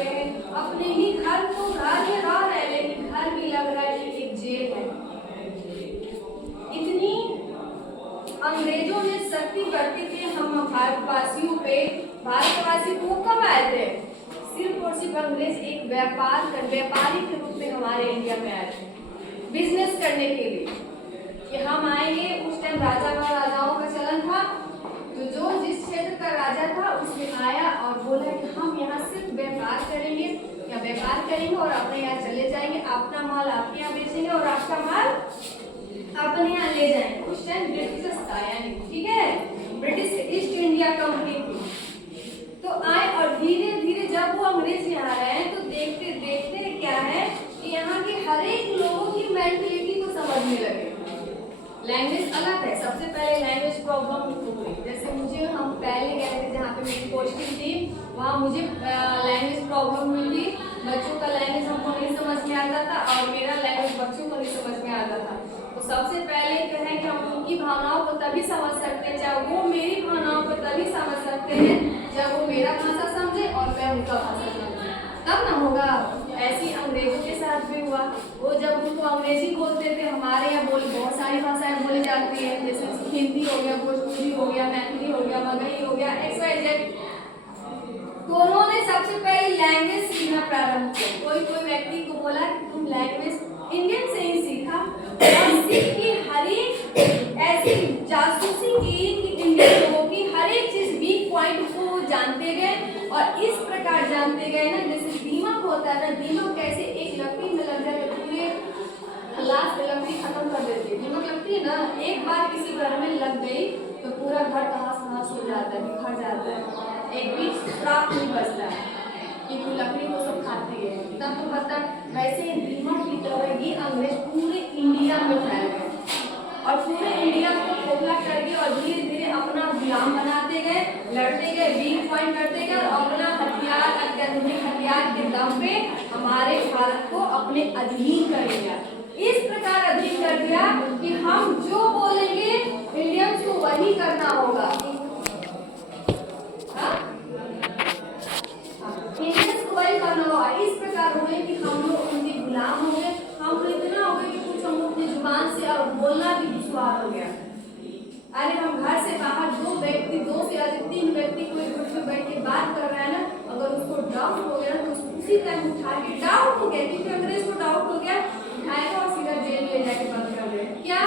बैठे हैं, अपने ही घर को घर में रह रहे हैं, लेकिन घर भी लग रहा है कि एक जेल है। इतनी अंग्रेजों ने शक्ति करती थी हम भारतवासियों पे। भारतवासी वो कब आए थे? सिर्फ और सिर्फ अंग्रेज एक व्यापारी के रूप में हमारे इंडिया में आए थे, बिजनेस करने के लिए कि हम आएंगे। उस टाइम राजाओं का चलन था, तो जो जिस क्षेत्र का राजा था उसमें आया और बोला कि हम यहाँ सिर्फ व्यापार करेंगे और अपने यहाँ चले जाएंगे, अपना माल आपके यहाँ बेचेंगे और आपका माल अपने यहाँ ले जाएंगे। उस टाइम ब्रिटिशर्स आया नहीं, ठीक है, ब्रिटिश ईस्ट इंडिया कंपनी थी। तो आए और धीरे धीरे जब वो अंग्रेज यहाँ आए हैं तो देखते देखते क्या है कि यहाँ के हर एक लोगों की मेंटलिटी को समझने लगे। लैंग्वेज अलग है, सबसे पहले लैंग्वेज प्रॉब्लम हुई। जैसे मुझे, हम पहले गए थे जहाँ पे मेरी पोस्टिंग थी, वहाँ मुझे लैंग्वेज प्रॉब्लम हुई थी। बच्चों का लैंग्वेज हमको नहीं समझ में आता था और मेरा लैंग्वेज बच्चों को नहीं समझ में आता था। तो सबसे पहले क्या है कि हम उनकी भावनाओं को तभी समझ सकते हैं, चाहे वो मेरी भावनाओं को तभी समझ सकते हैं जब वो मेरा भाषा समझे और मैं उनका भाषा समझे, तब ना होगा। ऐसी अंग्रेजों के साथ भी हुआ। वो जब उनको अंग्रेजी बोलते थे, हमारे यहाँ बहुत सारी भाषाएं बोली जाती है, जैसे हिंदी हो गया, भोजपुरी हो गया, मैथिली हो गया, मगही हो गया, XYZ। तो उन्होंने सबसे पहले लैंग्वेज सीखना प्रारंभ किया। कोई व्यक्ति को बोला कि तुम लैंग्वेज इंडियन से ही सीखा और सीख की हर एक ऐसी जासूसी की इंडियन लोगों की हर एक चीज वीक पॉइंट को जानते गए और इस प्रकार जानते गए ना, जैसे दीमक होता है ना, दीमक कैसे एक लकड़ी में लग जाए तो पूरे लास्ट लकड़ी खत्म कर देती है। दीमक लगती है ना, एक बार किसी घर में लग गई तो पूरा घर तहस-नहस हो जाता है, बिखर जाता है, एक भी प्राप्त नहीं बचता है कि लकड़ी को सब खाती है। तब तो पता वैसे दीमक की तरह ये अंग्रेज पूरे इंडिया में फैल गए और पूरे इंडिया को खोखला कर दिया और धीरे धीरे अपना गुलाम बनाते गए, लड़ते गए, वीक पॉइंट करते गए और अपना हथियार, अत्याधुनिक हथियार के दम पे हमारे भारत को अपने अधीन कर लिया। इस प्रकार अधीन कर दिया कि हम जो बोलेंगे इंडियंस को वही करना होगा। इंडियंस को वही करना होगा। इस प्रकार हो गए कि हम लोग उनके गुलाम हो गए। हम लोग इतना हो गए कि कुछ हम लोग अपनी जुबान से और बोलना भी दुश्वार हो गया। अरे हम घर से बाहर दो से अधिक 3 व्यक्ति कोई ग्रुप में बैठ के बात कर रहा है ना, अगर उसको डाउट हो गया तो उसी टाइम उठा के, डाउट हो गया क्योंकि अंग्रेज को डाउट हो गया, उठाएगा और सीधा जेल ले जाके बंद कर देगा। क्या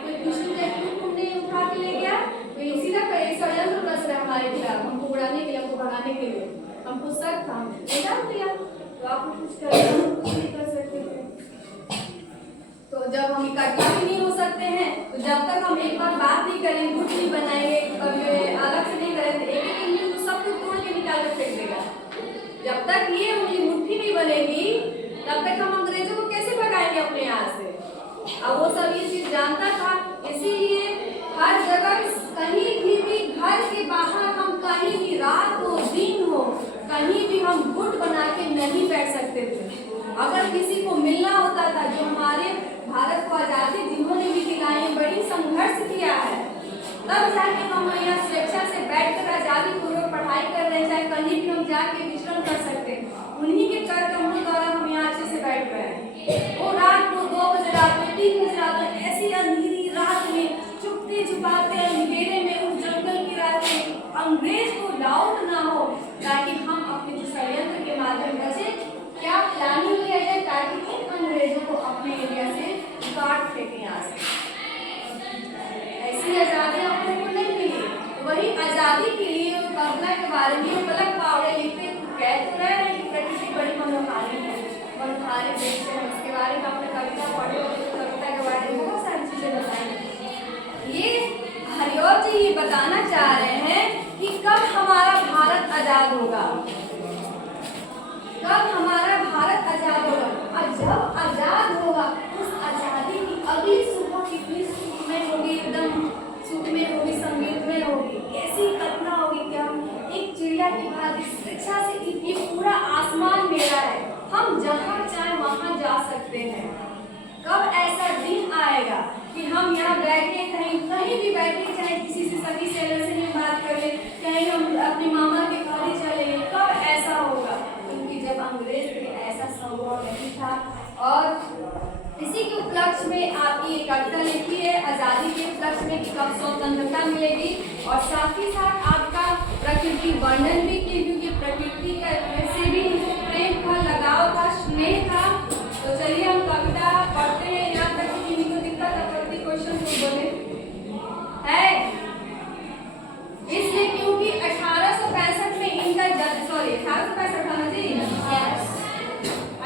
कोई दूसरी व्यक्ति को हमने उठा के ले गया तो सीधा षड्यंत्र रच रहा है हमारे खिलाफ, हमको उड़ाने के लिए, हमको भगाने के लिए, हमको शक था, हमने डाल दिया। तो आप कुछ नहीं कर सकते थे। तो जब हम इकट्ठा भी नहीं हो सकते हैं, तो जब तक हम एक बार बात नहीं करेंगे, गुट नहीं बनाएंगे, कभी अलग से नहीं करेंगे, एक एक उंगली तो सब कुछ तोड़ के निकाल के फेंक देगा। जब तक ये उंगली मुट्ठी नहीं बनेगी तब तक हम अंग्रेजों को कैसे भगाएंगे अपने यहाँ से। अब वो सब ये चीज जानता था, इसीलिए हर जगह कहीं भी घर के बाहर हम कहीं भी रात हो दिन हो कहीं भी हम गुट बना के नहीं बैठ सकते थे। अगर किसी को मिलना होता था जो हमारे भारत को आजादी जिन्होंने भी दिलाई, बड़ी संघर्ष किया है, तब जाके हम यहाँ स्वेच्छा से बैठकर आजादी पूर्वक पढ़ाई कर रहे हैं, चाहे कहीं भी हम जाके विचरण कर सकते हैं। उन्हीं के कर कमलों द्वारा हम यहाँ अच्छे से बैठ गए हैं। वो रात को 2 बजे रात में, 3 बजे रात में, ऐसी अंधेरी रात में चुपते छुपाते अंधेरे में उस जंगल की रात में अंग्रेज को डाउट ना हो, ताकि हम अपने षड्यंत्र के माध्यम से क्या प्लानिंग किया जाए ताकि इन अंग्रेजों को अपने एरिया से काट फेंके यहाँ से। ऐसी आजादी अपने को नहीं मिली, वही आजादी के लिए कल्पना के बारे में पलक पावड़े लिखते कह तो रहे हैं कि प्रकृति बड़ी मनोहारी है, मनोहारी देश है। उसके बारे में आपने कविता पढ़ी होगी, तो कविता के बारे में बहुत सारी चीजें बताई। ये हरिऔध जी ये बताना चाह रहे हैं कि कब हमारा भारत आजाद होगा, कब हमारा भारत आजाद होगा। और जब आजाद होगा उस आजादी की अगली सुबह कितनी सुखमय होगी, एकदम सुखमय होगी, संगीतमय होगी। कैसी कल्पना होगी कि हम एक चिड़िया की भांति स्वेच्छा से, ये पूरा आसमान मेरा है, हम जहाँ चाहे वहाँ जा सकते हैं। कब ऐसा दिन आएगा कि हम यहाँ बैठे, कहीं भी बैठे, चाहे किसी से सभी सेलर से भी बात कर ले, कहीं हम अपने मामा के घर ही चले, कब ऐसा होगा? क्योंकि जब संभव नहीं था। और इसी के उपलक्ष्य में आपकी एक कविता लिखी है आज़ादी के उपलक्ष्य में कि कब स्वतंत्रता मिलेगी, और साथ ही साथ आपका प्रकृति वर्णन भी की, क्योंकि प्रकृति का से भी प्रेम था, लगाव था, स्नेह था। तो चलिए हम कविता पढ़ते हैं यहाँ तक कि किसी को दिक्कत है प्रति क्वेश्चन को बोले है। इसलिए क्योंकि 1865 में इनका सॉरी 1865 था ना जी,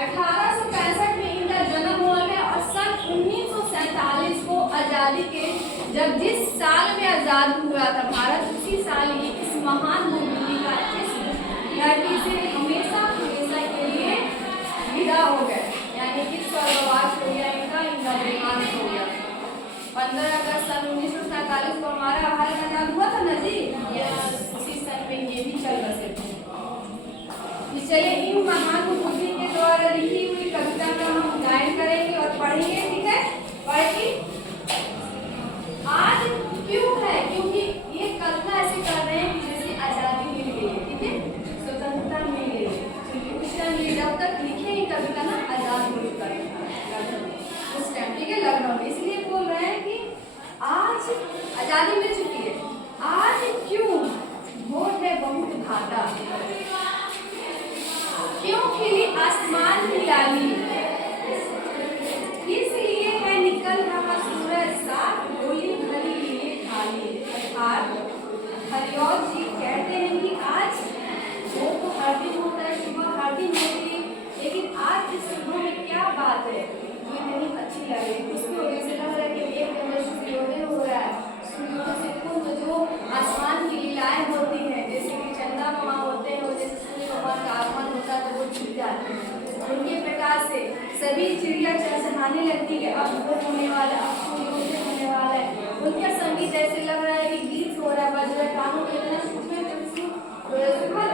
1865 में इनका जन्म हुआ है, और सन 1947 को आजादी के जब जिस साल में आजाद हुआ था भारत, उसी साल ये इस महान भूमि का इस धरती से हमेशा हमेशा के लिए विदा हो गए, यानी कि स्वर्गवास हो गया इनका देहांत हो गया। 15 अगस्त सन 1947 को हमारा भारत आजाद हुआ था ना जी, उसी सन में ये भी चल बसे थे। चलिए इन महान बुद्धि के द्वारा लिखी हुई कविता का हम गायन करेंगे और पढ़ेंगे, ठीक है। पढ़ेंगे आज क्यों है, क्योंकि ये कविता ऐसे कर रहे हैं जैसे आजादी मिल गई है, ठीक है, स्वतंत्रता मिल गई है। उस टाइम ये जब तक लिखे ही कविता ना आजाद हो चुका है उस टाइम, ठीक है, लखनऊ में। इसलिए बोल रहे हैं कि आज आजादी मिल चुकी है, आज क्यों भोर है बहुत भाटा, क्यों खिली आसमान की लाली, इसलिए है निकल रहा सूरज साथ गोली भरी लिए खाली। अर्थात हरिऔध जी कहते हैं कि आज वो तो हर दिन होता है, सुबह हर दिन होती है, लेकिन आज इस सुबह में क्या बात है जो इतनी अच्छी लग रही है, उसकी वजह से लग रहा है कि एक नंबर सूर्योदय हो रहा है। सूर्योदय से पूर्व जो आसमान की लीलाएं होती हैं, जैसे कि चंदा मामा होते हैं, जैसे सूर्य भगवान का आगमन होता है तो वो छिप जाते हैं, उनके प्रकाश से सभी चिड़िया चहचहाने लगती है, अब भोर होने वाला, अब सूर्योदय होने वाला है। उनका संगीत ऐसे लग रहा है कि गीत हो रहा है, बज रहा है, कानों में इतना सुखद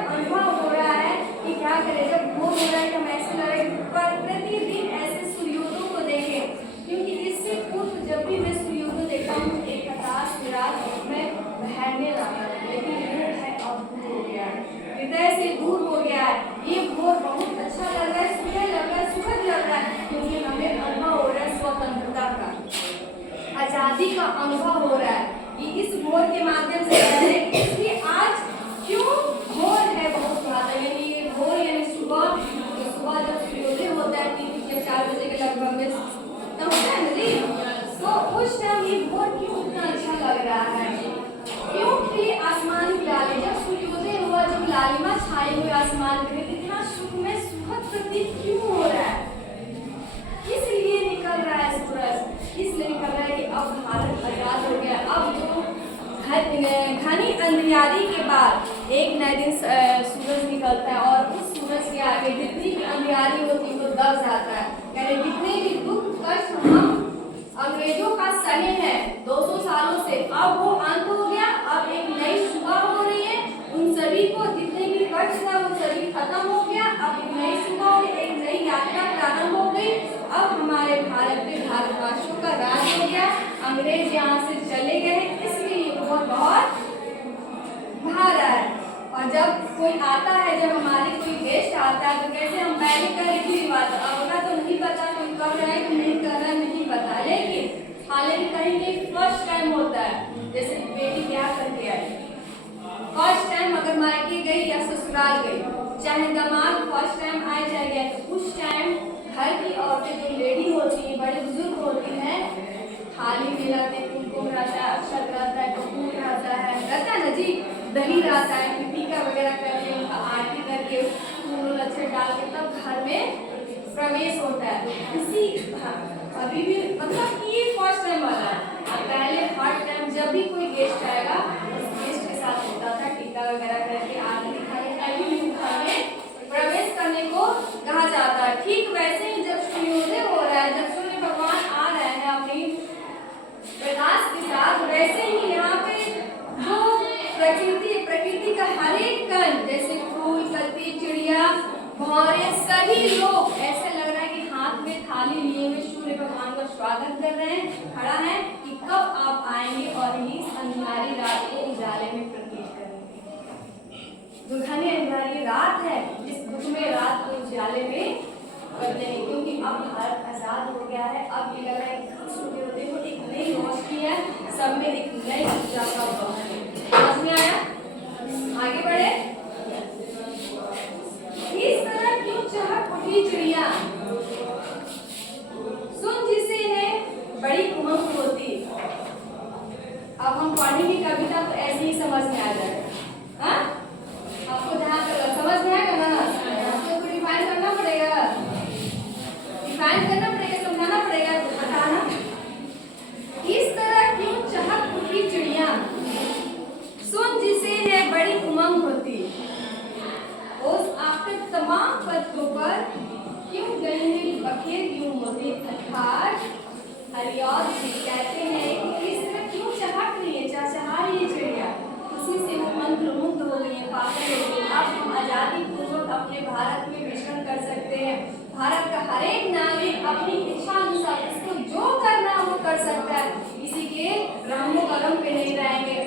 अनुभव हो रहा है कि क्या करें। जब भोर हो रहा है तो ऐसे लग रहा है प्रतिदिन ऐसे सूर्योदय को देखें, क्योंकि इससे पूर्व जब भी मैं सूर्योदय देखता हूँ एक हताश निराश में बहरने लगा, लेकिन ये है अब दूर हो गया है, हृदय से दूर हो गया है। ये भोर बहुत अच्छा लग रहा है, सुखद लग रहा है, सुखद लग रहा है, क्योंकि हमें अनुभव हो रहा है स्वतंत्रता का, आजादी का अनुभव हो रहा है। ये इस भोर के माध्यम से इसलिए आज क्यों भोर है बहुत ज्यादा, यानी ये भोर यानी सुबह, तो सुबह जब सूर्योदय होता है 3 या 4 बजे के लगभग में तब होता है ना जी, तो उस टाइम ये भोर क्यों इतना अच्छा लग रहा है, क्योंकि आसमान की लाली, जब सूर्योदय हुआ, जब लालिमा छाए हुए आसमान पे इतना सुख में सुखद प्रतीत क्यों हो रहा है, इसलिए निकल रहा है सूरज, इसलिए निकल रहा है कि अब भारत आजाद हो गया। अब जो घनी अंधियारी के बाद एक नए दिन सूरज निकलता है, और उस सूरज के आगे जितनी भी अंधियारी होती है वो दब जाता है, यानी जितने भी दुख कष्ट हम अंग्रेजों का सहे हैं 200 सालों से, अब वो अंत हो गया, अब एक नई सुबह हो रही है, उन सभी को जितने भी कष्ट था वो सभी खत्म हो गया, अब एक नई सुबह हो गई, एक नई यात्रा प्रारंभ हो गई। अब हमारे भारत पे भारतवासियों का राज हो गया, अंग्रेज यहाँ से चले गए, इसलिए वो बहुत भा रहा है। और जब कोई आता है, जब हमारे कोई गेस्ट आता है, तो कैसे हम पहले का रीति रिवाज अपना तो नहीं पता, कोई कर रहा है कि नहीं कर रहा है नहीं पता, लेकिन हालांकि कहीं कहीं फर्स्ट टाइम होता है, जैसे बेटी ब्याह करके आई, फर्स्ट टाइम अगर मायके गई या ससुराल गई, चाहे दामाद फर्स्ट टाइम आए चाहे गए, तो उस टाइम घर की औरतें जो लेडी होती हैं, बड़े बुजुर्ग होती हैं, थाली मिलाते, कुमकुम रहता है, अक्षत रहता है, कपूर रहता है ना जी, दही रहता है, टीका वगैरह करके उनका आरती करके फूल अच्छे डाल के तब घर में प्रवेश होता है। इसी अभी भी मतलब कि ये फर्स्ट टाइम वाला है, पहले हर टाइम जब भी कोई गेस्ट आएगा गेस्ट के साथ होता था टीका वगैरह करके आरती दिखाने, अभी भी घर में प्रवेश करने को कहा जाता है। ठीक वैसे ही जब सूर्योदय हो रहा है, जब सूर्य भगवान आ रहे हैं अपनी प्रकाश के साथ, वैसे ही यहाँ पे जो प्रकृति का हर एक कण, जैसे फूल पत्ती चिड़िया भौरे सभी लोग ऐसे लग रहा है कि हाथ में थाली लिए हुए सूर्य भगवान का स्वागत कर रहे हैं, खड़ा है कि कब आप आएंगे और इस अंधियारी रात को उजाले में प्रतीत करेंगे। जो घनी अंधियारी रात है, इस दुख में रात को उजाले में बदलेंगे, क्योंकि अब भारत आजाद हो गया है। अब ये लग रहा है कि सूर्योदय को एक नई रोशनी है, सब में एक नई ऊर्जा का बहाव है। समझ में आया? आगे बढ़े। इस तरह क्यों चहक उठी चिड़िया, सुन जिसे है बड़ी उमंग होती। अब हम पढ़ेंगे कविता तो ऐसे ही समझ में आ जाएगा। हाँ, आपको ध्यान समझ में आएगा ना? आपको डिफाइन करना पड़ेगा, डिफाइन करना पड़ेगा, समझाना पड़ेगा, तो बताना। इस तरह क्यों चहक उठी चिड़िया, सुन जिसे है बड़ी उमंग होती। उस आपके तमाम पत्तों पर क्यों गई बखेर क्यों होती। अर्थात हरियाल जी कहते हैं कि इस तरह क्यों चहक रही है, चहचहा रही है चिड़िया, उसी से वो मंत्रमुग्ध हो गई है, पागल हो गई। अब हम आजादी पूर्वक अपने भारत में विचरण कर सकते हैं। भारत का हर एक नागरिक अपनी इच्छा अनुसार इसको जो करना वो कर सकता है, किसी के रंगों कलम पे नहीं रहेंगे।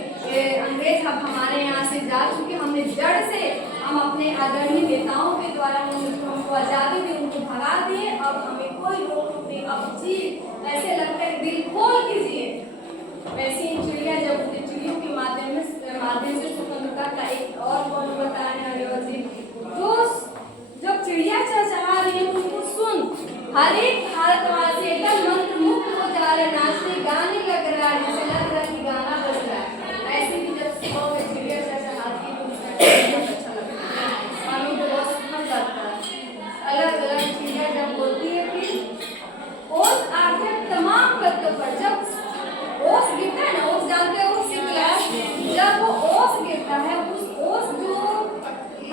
अंग्रेज अब हमारे यहाँ से जा चुके, हमने जड़ से हम अपने आदरणीय नेताओं के द्वारा उनको आजादी दी, उनको भगा दिए। अब हमें कोई रोक नहीं, अब जी ऐसे लगता है दिल खोल के जिए। वैसे ही चिड़िया जब चिड़ियों के माध्यम से स्वतंत्रता का एक और पहलू बताए हरियाल जी, तो जब चिड़िया चहचहा रही है उनको सुन हर एक भारतवासी एकदम मंत्रमुग्ध हो जा रहा है, नाचने गाने लग रहा है, जैसे लग रहा है कि गाना बज रहा है। ऐसे ही जब सुबह में चिड़िया चहचहाती है तो बहुत अच्छा लगता है, मानो तो बहुत सुंदर लगता है। अलग अलग चिड़िया जब बोलती है कि ओस आकर तमाम पत्तों पर, जब ओस गिरता है ना, ओस जानते हो ओस गिरता है, जब वो ओस गिरता है उस ओस जो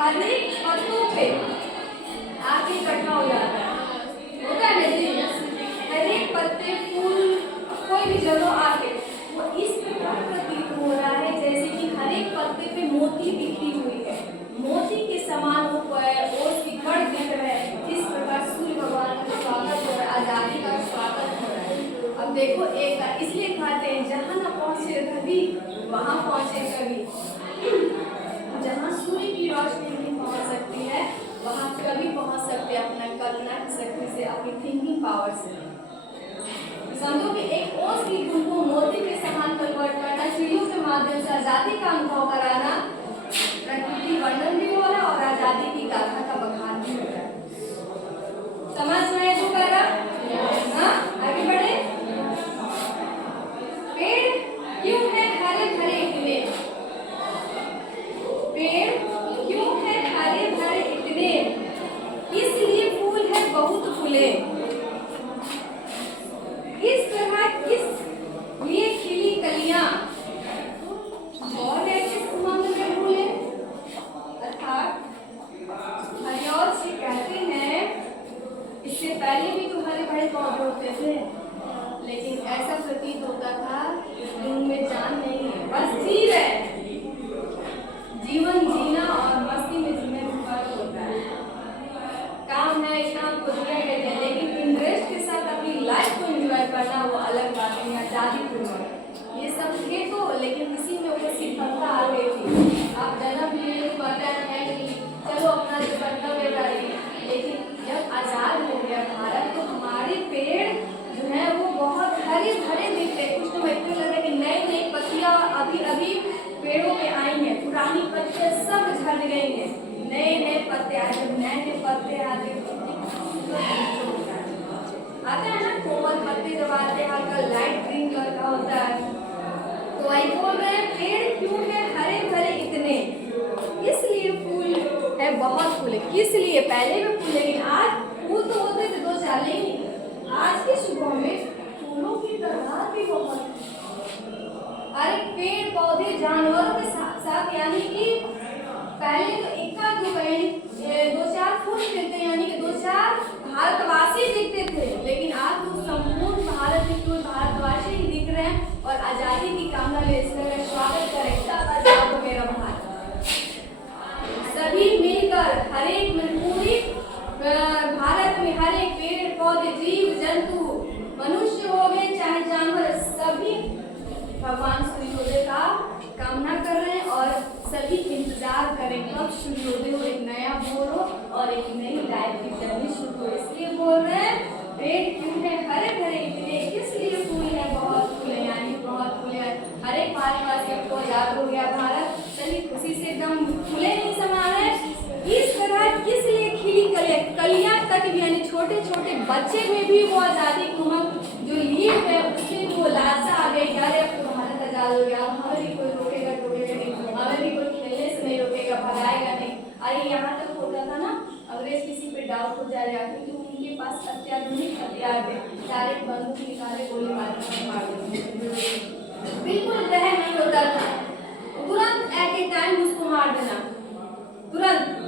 हर एक पत्तों पे आके इकट्ठा हो जाता है, होता है ना जी, हर एक पत्ते फूल कोई भी जगह आके वो इस प्रकार प्रतीत हो रहा है जैसे कि हर एक पत्ते पे मोती बिखरी हुई है, मोती के समान वो ओस की कड़ दिख रहा है। इस प्रकार सूर्य भगवान का स्वागत हो रहा है, आजादी का स्वागत हो रहा है। अब देखो एक इसलिए कहते हैं जहाँ न पहुँचे कभी वहाँ पहुँचे कभी, जहाँ सूर्य की रोशनी नहीं पहुँच सकती है वहाँ कभी पहुँच सकते हैं अपना कल्पना की शक्ति से, अपनी थिंकिंग पावर से। समझो कि एक ओस की धूप को मोती के समान कन्वर्ट करना, चिड़ियों के माध्यम से आजादी का अनुभव कराना, प्रकृति वर्णन भी हो रहा है और आजादी की गाथा का बखान भी हो रहा है। समझ में जो कर रहा? हाँ, आगे बढ़े। पेड़ क्यों है हरे भरे इतने, पेड़ क्यों है हरे भरे इतने, इसलिए फूल है बहुत फूले। इस तरह किस लिए खिली कलियां, और किस उमंग में फूले। अर्थात हरियाल जी कहते हैं इससे पहले भी तो हरे भरे पौधे होते थे, लेकिन ऐसा प्रतीत होता था कि उनमें जान नहीं है, बस जी रहे। जीवन जीना और मस्ती में जीने में फर्क होता है। काम है, शाम को दिया गया है, लेकिन इंटरेस्ट के साथ अपनी लाइफ को एंजॉय करना वो अलग बात है, आजादी पूर्वक। ये सब थे तो, लेकिन किसी में वो सिद्धता आ गई थी। आप जन्म लिए पता है कि चलो अपना जो कर्तव्य करिए, लेकिन जब आजाद हो गया भारत तो हमारे पेड़ जो है वो बहुत हरे भरे दिखते। कुछ तो इतने लग रहा है कि नई नई पत्तियां अभी अभी पेड़ों पे आई हैं, पुरानी पत्तियां सब झड़ गई हैं, नए नए पत्ते आए। जब नए नए पत्ते आते हैं ना, कोमल पत्ते जब आते हैं हल्का लाइट ग्रीन कलर का होता है, तो वही बोल रहे हैं पेड़ क्यों है हरे भरे इतने, इसलिए फूल है बहुत फूले। किस लिए? पहले भी फूल, लेकिन आज फूल तो होते थे दो चार, लेकिन आज की सुबह में फूलों की तादाद भी बहुत। अरे पेड़ पौधे जानवरों के साथ साथ, यानी कि पहले तो इक्का दो कहीं दो चार फूल खिलते, यानी कि दो चार भारतवासी दिखते थे, लेकिन आज तो संपूर्ण भारत में केवल भारतवासी ही दिख रहे हैं और आजादी की कामना ले स्वागत करें। तब आजाद हो मेरा भारत, सभी मिलकर हर एक पूरी भारत में हर एक पेड़ पौधे जीव जंतु मनुष्य हो गए चाहे जानवर, सभी भगवान सूर्योदय का कामना कर रहे हैं और सभी इंतजार करें कब सूर्योदय हो, एक नया भोर हो और एक नई लाइफ की जर्नी शुरू हो। इसलिए बोल रहे हैं पेड़ क्यों है हरे भरे इतने, किस लिए फूल है बहुत फूल है, यानी बहुत फूल है। हर एक भारतवासी अब तो आजाद हो गया भारत, चलिए खुशी से एकदम फूले नहीं समा रहे। इस तरह किस लिए खिली कलियां तक भी, यानी छोटे छोटे बच्चे में भी वो आजादी की उमंग जो लिए है उसमें वो लालसा आ गई, अरे अब तो भारत आजाद हो गया, हमें भी कोई रोकेगा टोकेगा नहीं, हमें भी कोई खेलने से नहीं रोकेगा, भगाएगा नहीं। अरे यहाँ तक होता था ना, अंग्रेज किसी पे डाउट हो जाएगा क्योंकि उनके पास अत्याधुनिक हथियार थे, डायरेक्ट बंदूक निकाले गोली मार देते, बिल्कुल ग्रह नहीं होता था, तुरंत एट ए टाइम उसको मार देना, तुरंत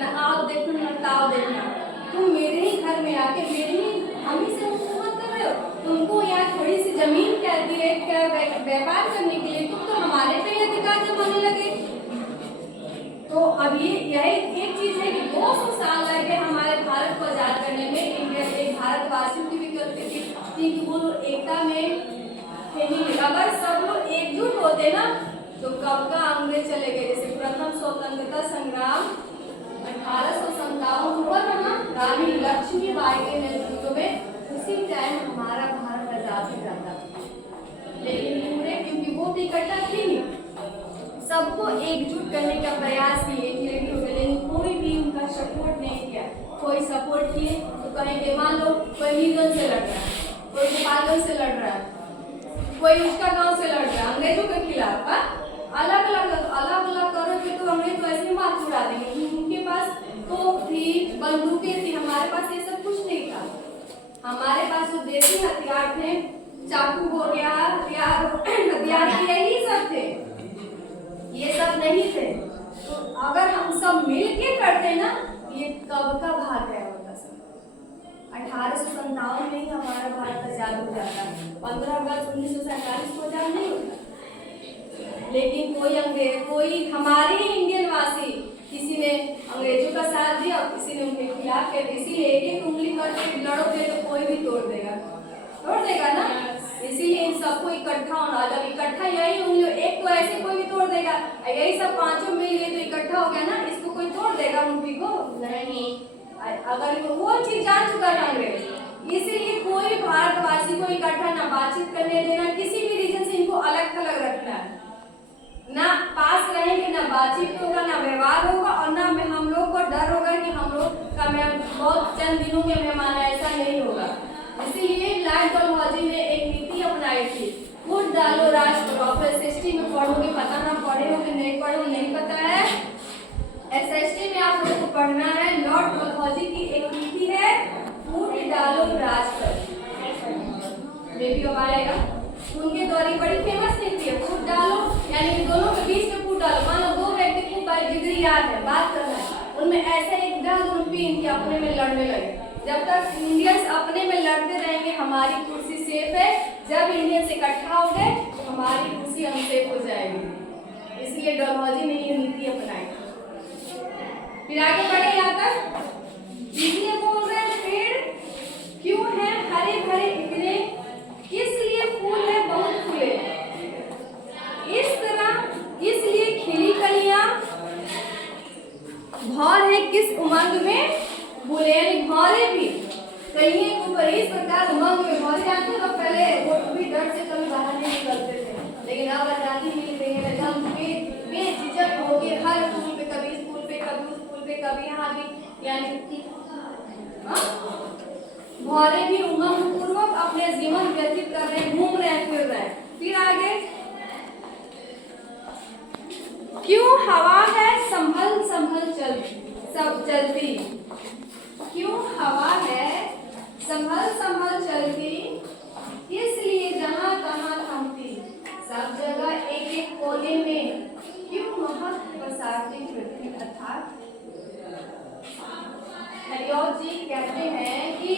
ना आओ देखो ना ताओ देखना। तुम मेरे ही घर में आके मेरे ही हम ही से हुकूमत कर रहे हो, तुमको यहाँ थोड़ी सी जमीन क्या दी है क्या व्यापार करने के लिए, तुम तो हमारे पे अधिकार जमाने लगे। तो अब ये यही एक चीज है कि 200 साल लगे हमारे भारत को आजाद करने में, इंडिया एक भारतवासियों की भी गलती थी क्योंकि वो एकता में थे नहीं। अगर सब लोग एकजुट होते ना तो कब का अंग्रेज चले गए। जैसे प्रथम स्वतंत्रता संग्राम 1857 हुआ था ना, रानी लक्ष्मीबाई के नेतृत्व में, उसी टाइम हमारा भारत आजाद हो जाता। लेकिन पूरे क्योंकि वो इकट्ठा थी नहीं, सबको एकजुट करने का प्रयास किए, लेकिन कोई भी उनका सपोर्ट नहीं किया। कोई सपोर्ट किए तो कहेंगे मान लो कोई मीरगंज से लड़ रहा है, कोई गोपालगंज से लड़ रहा है, कोई उसका गांव से लड़ रहा है अंग्रेजों के खिलाफ, अलग अलग करोगे तो अंग्रेज तो ऐसे मार उड़ा देंगे। उनके पास तोप थी, बंदूकें थी, हमारे पास ये सब कुछ नहीं था। हमारे पास जो देसी हथियार थे, चाकू हो गया, हथियार यही सब थे, ये सब नहीं थे। तो अगर हम सब मिल के करते ना, ये कब का भाग गया होता सब। 1857 में ही हमारा भारत आजाद हो जाता, 15 अगस्त 1947 को आजाद नहीं होता। लेकिन कोई अंग्रेज, कोई हमारे ही इंडियन वासी, किसी ने अंग्रेजों का साथ दिया और किसी ने उनके खिलाफ किया, इसीलिए एक एक उंगली करके लड़ोगे तो कोई भी तोड़ देगा ना। इसीलिए इन सबको इकट्ठा होना, जब इकट्ठा यही उंगली एक को ऐसे कोई भी तोड़ देगा, यही सब पांचों मिल गए तो इकट्ठा हो गया ना, इसको कोई तोड़ देगा उंगली को नहीं। अगर वो चीज जान चुका है अंग्रेज, इसीलिए कोई भारतवासी को इकट्ठा ना बातचीत करने देना, किसी भी रीजन से इनको अलग थलग रखना है, ना पास रहेंगे, ना बातचीत होगा, ना व्यवहार होगा, और ना हम लोग को डर होगा कि हम लोग का बहुत चंद दिनों के मेहमान, ऐसा नहीं होगा। इसीलिए लॉर्ड डलहौजी ने एक नीति अपनाई थी, वोट डालो राष्ट्र बचाओ। एसएसटी में पढ़ोगे, पता ना पढ़े हो कि नहीं पढ़े हो नहीं पता है, एसएसटी में आप लोगों को पढ़ना है। लॉर्ड डलहौजी की एक नीति है, वोट डालो राष्ट्र, बेबी अब आएगा, उनके द्वारा बड़ी फेमस नीति है, वोट डालो, यानी दोनों के बीच में वोट डालो। मान लो 2 व्यक्ति को डिग्री याद है, बात करना है, उनमें ऐसे एक डर उनकी इनके अपने में लड़ने लगे। जब तक इंडियंस अपने में लड़ते रहेंगे हमारी कुर्सी सेफ है, जब इंडियंस इकट्ठा हो गए तो हमारी कुर्सी अनसेफ हो जाएगी। इसलिए डलहौजी ने ये नीति अपनाई। फिर आगे बढ़े यहाँ तक, इसलिए बोल रहे हैं पेड़ क्यों है हरे भरे इतने, किस लिए फूल है बहुत फूले, इस तरह इसलिए खिली कलियां, भौर है किस उमंग में बोले, यानी भौरे भी कलिए के ऊपर इस प्रकार उमंग में भौरे आते। तो पहले वो भी डर से कभी बाहर नहीं निकलते थे, लेकिन अब आजादी मिल गई है, हम बेझिझक होके हर फूल पे, कभी इस फूल पे, कभी उस फूल पे, कभी यहाँ भी, यानी भौरे भी उमंग पूर्वक अपने जीवन व्यतीत कर रहे हैं, घूम रहे हैं, फिर रहे हैं। फिर आगे, क्यों हवा है संभल संभल चलती, क्यों हवा है संभल संभल चलती, इसलिए जहाँ तहाँ थमती, सब जगह एक एक कोने में क्यों महक बसाती पृथ्वी। अर्थात हरिओ जी कहते हैं कि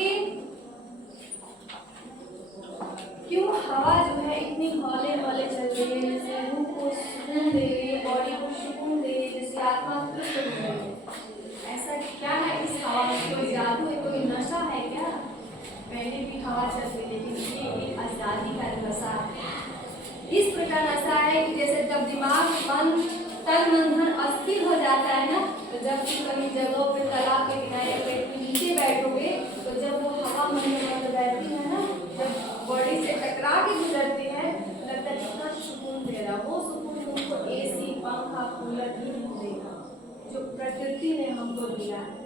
क्यों हवा जो है इतनी हौले हौले चल रही है, जैसे रूह को सुकून दे रही है, बॉडी को सुकून दे रही है, जैसे आत्मा तृप्त हो रही है। ऐसा क्या है इस हवा में, कोई जादू है, कोई नशा है क्या? पहले भी हवा चल रही, लेकिन ये एक आजादी का नशा है। इस प्रकार नशा है कि जैसे जब दिमाग मन तन मन धन अस्थिर हो जाता है ना, तो जब तुम कभी जगहों पे तालाब के किनारे पेड़ के नीचे बैठोगे तो मन में मतलब रहती है ना, जब बॉडी से टकरा के गुजरती है लगता है कितना सुकून दे रहा। वो सुकून तुमको एसी पंखा कूलर भी नहीं देगा जो प्रकृति ने हमको दिया है।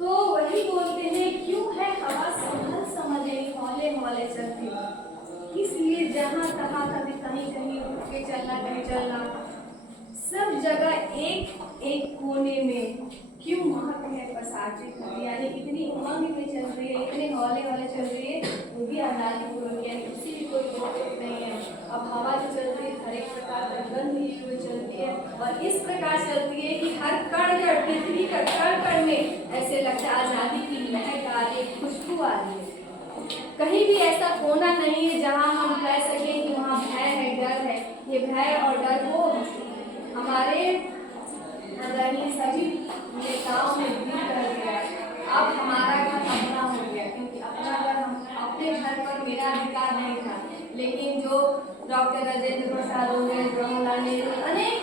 तो वही बोलते हैं क्यों है हवा संभल समझे हौले हौले चलती, इसलिए जहाँ तहाँ कभी कहीं कहीं रुक के चलना, कहीं चलना, सब जगह एक एक कोने में क्यों महक है पसाचे खड़ी, यानी इतनी उमंग में चल रही है, इतने हौले हौले चल रही है, वो भी आजादी पूर्वक, यानी उससे भी कोई रोक नहीं है। अब हवा जो चलती है हर एक प्रकार का गंध लिए हुए चलती है और इस प्रकार चलती है कि हर कण कण पृथ्वी का कण कण में ऐसे लगता है आजादी की महक आ रही है, खुशबू आ रही है। कहीं भी ऐसा कोना नहीं है जहाँ हम कह सकें कि वहाँ भय है, डर है। ये भय और डर को हमारे आदरणीय सभी नेताओं ने दूर कर दिया। अब हमारा घर अपना हो गया, क्योंकि अपना घर हम अपने घर पर मेरा अधिकार नहीं था, लेकिन जो डॉक्टर राजेंद्र प्रसाद हो गए, जवाहरलाल नेहरू, अनेक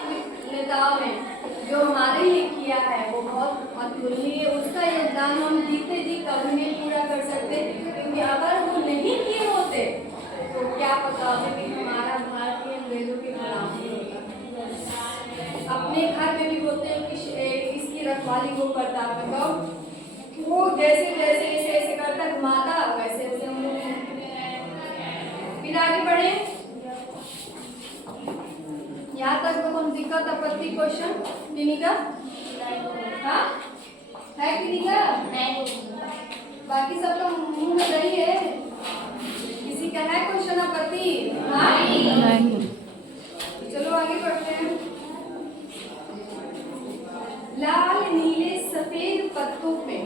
नेताओं ने जो हमारे लिए किया है वो बहुत अतुलनीय, उसका योगदान हम जीते जी कभी नहीं पूरा कर सकते, क्योंकि अगर वो नहीं किए होते तो क्या पता अभी भी हमारा भारतीय अंग्रेजों के गुलाम ही होता। अपने घर में भी बोलते हैं कि इसकी रखवाली वो करता है, मतलब वो जैसे जैसे ऐसे ऐसे करता घुमाता वैसे वैसे हम लोग। फिर आगे बढ़े, यहाँ तक तो कौन दिक्कत आपत्ति क्वेश्चन किन्हीं का? हाँ है किन्हीं का? बाकी सब तो मुंह में दही है, किसी का है क्वेश्चन आपत्ति? नहीं। चलो आगे बढ़ते हैं। लाल नीले सफेद पत्तों पे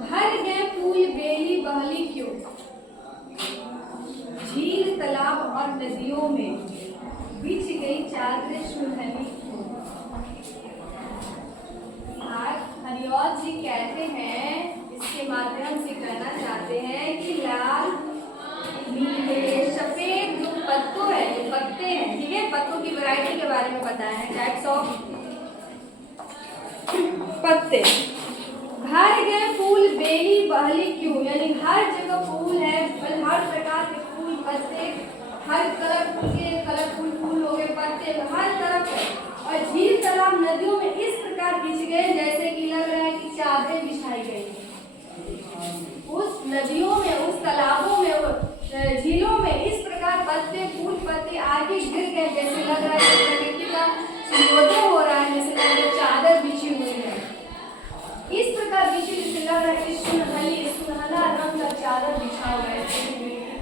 भर गए फूल बेली बहली क्यों, झील तालाब और नदियों में बिछ गई चादरें सुनहली क्यों। हरिऔध जी कहते हैं, इसके माध्यम से कहना चाहते हैं कि लाल नीले सफेद जो पत्तों है, जो पत्ते हैं, ठीक है, पत्तों की वैरायटी के बारे में बताया है, टाइप्स ऑफ पत्ते। भर गए फूल बेली बहली क्यों, यानी हर जगह फूल है, हर प्रकार के फूल पत्ते, हर कलरफुल फूल हो गए, पत्ते हर तरफ है, और झील तालाब नदियों में इस प्रकार बिछ गए जैसे कि लग रहा है कि चादरें बिछाई गई। उस नदियों में, उस तालाबों में, झीलों में इस प्रकार पत्ते फूल पत्ते आगे गिर गए, जैसे लग रहा है कि प्रकृति का सूर्योदय हो रहा है, जैसे लग रहा है चादर बिछी हुई है। इस प्रकार बिछी जैसे लग रहा है कि सुनहला रंग का चादर बिछा हुआ है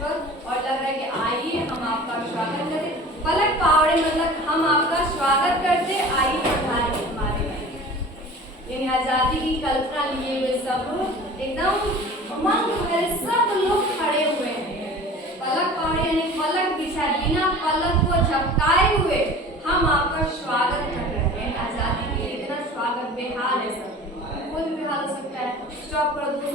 पर, और लग रहा है कि आइए हम आपका स्वागत करें। पलक पावड़े मतलब हम आपका स्वागत करते, आइए पधारिए हमारे घर। यानी आजादी की कल्पना लिए हुए सब एकदम उमंग भरे सब लोग खड़े हुए हैं। पलक पावड़े यानी पलक बिछाए, बिना पलक को झपकाए हुए हम आपका स्वागत कर रहे हैं। आजादी के लिए इतना स्वागत बेहाल है, सब कोई भी बेहाल हो सकता है। स्टॉप करो दोस्तों।